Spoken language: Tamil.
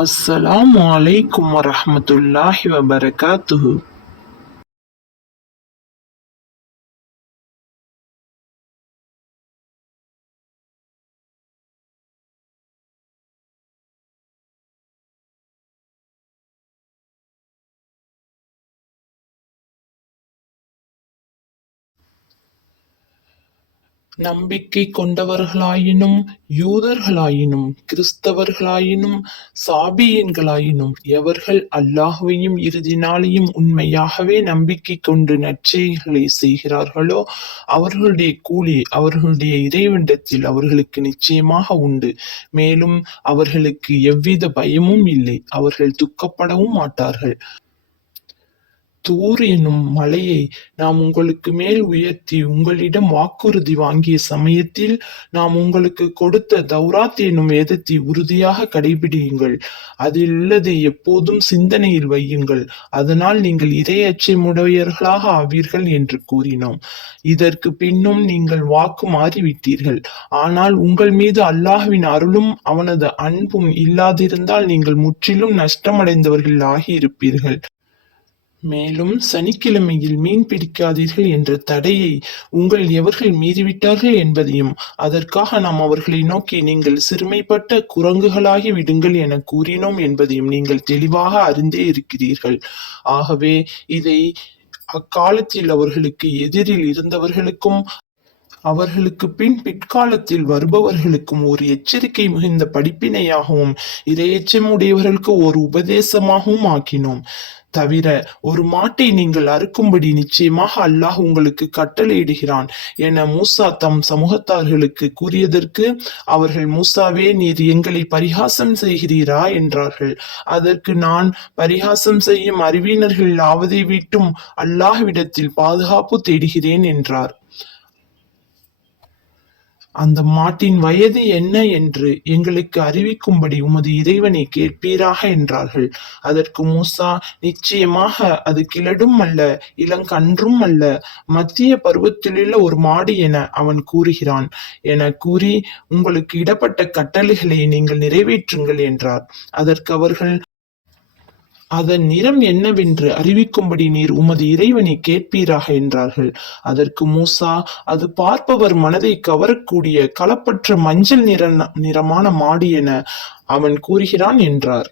அஸ்ஸலாமு அலைக்கும் வரஹ்மத்துல்லாஹி வபரகாத்துஹு. நம்பிக்கை கொண்டவர்களாயினும் யூதர்களாயினும் கிறிஸ்தவர்களாயினும் சாபியீன்களாயினும் எவர்கள் அல்லாஹுவையும் இறுதி நாளையும் உண்மையாகவே நம்பிக்கை கொண்டு நற்செயல்களை செய்கிறார்களோ அவர்களுடைய கூலி அவர்களுடைய இறைவனிடத்தில் அவர்களுக்கு நிச்சயமாக உண்டு. மேலும் அவர்களுக்கு எவ்வித பயமும் இல்லை. அவர்கள் துக்கப்படவும் மாட்டார்கள். தூர் என்னும் மலையை நாம் உங்களுக்கு மேல் உயர்த்தி உங்களிடம் வாக்குறுதி வாங்கிய சமயத்தில் நாம் உங்களுக்கு கொடுத்த தௌராத் என்னும் வேதத்தை உறுதியாக கடைபிடியுங்கள். அதில் உள்ளதை எப்போதும் சிந்தனையில் வையுங்கள். அதனால் நீங்கள் இறை அச்சமுடையவர்களாக ஆவீர்கள் என்று கூறினோம். இதற்கு பின்னும் நீங்கள் வாக்கு மாறிவிட்டீர்கள். ஆனால் உங்கள் மீது அல்லாஹ்வின் அருளும் அவனது அன்பும் இல்லாதிருந்தால் நீங்கள் முற்றிலும் நஷ்டமடைந்தவர்கள் ஆகியிருப்பீர்கள். மேலும் சனிக்கிழமையில் மீன் பிடிக்காதீர்கள் என்ற தடையை உங்கள் எவர்கள் மீறிவிட்டார்கள் என்பதையும் அதற்காக நாம் அவர்களை நோக்கி நீங்கள் சிறுமைப்பட்ட குரங்குகளாகி விடுங்கள் என கூறினோம் என்பதையும் நீங்கள் தெளிவாக அறிந்தே இருக்கிறீர்கள். ஆகவே இதை அக்காலத்தில் அவர்களுக்கு எதிரில் இருந்தவர்களுக்கும் அவர்களுக்கு பிற்காலத்தில் வருபவர்களுக்கும் ஒரு எச்சரிக்கை மிகுந்த படிப்பினையாகவும் இரையச்சமுடையவர்களுக்கு ஒரு உபதேசமாகவும் ஆக்கினோம். தவிர ஒரு மாட்டை நீங்கள் அறுக்கும்படி நிச்சயமாக அல்லாஹ் உங்களுக்கு கட்டளையிடுகிறான் என மூசா தம் சமூகத்தார்களுக்கு கூறியதற்கு அவர்கள், மூசாவே, நீர் எங்களை பரிகாசம் செய்கிறீரா என்றார்கள். அதற்கு, நான் பரிகாசம் செய்யும் அறிவினர்கள் ஆவதை விட்டும் அல்லாஹ்விடத்தில் பாதுகாப்பு தேடுகிறேன் என்றார். அந்த மாட்டின் வயது என்ன என்று எங்களுக்கு அறிவிக்கும்படி உமது இறைவனை கேட்பீராக என்றார்கள். அதற்கு மூசா, நிச்சயமாக அது கிழடும் அல்ல, இளங்கன்றும் அல்ல, மத்திய பருவத்திலுள்ள ஒரு மாடு என அவன் கூறுகிறான் என கூறி, உங்களுக்கு இடப்பட்ட கட்டளைகளை நீங்கள் நிறைவேற்றுங்கள் என்றார். அதற்கு அவர்கள், அதன் நிறம் என்னவென்று அறிவிக்கும்படி நீர் உமது இறைவனை கேட்பீராக என்றார்கள். அதற்கு மூசா, அது பார்ப்பவர் மனதை கவரக்கூடிய களப்பற்ற மஞ்சள் நிறமான மாடு என அவன் கூறுகிறான் என்றார்.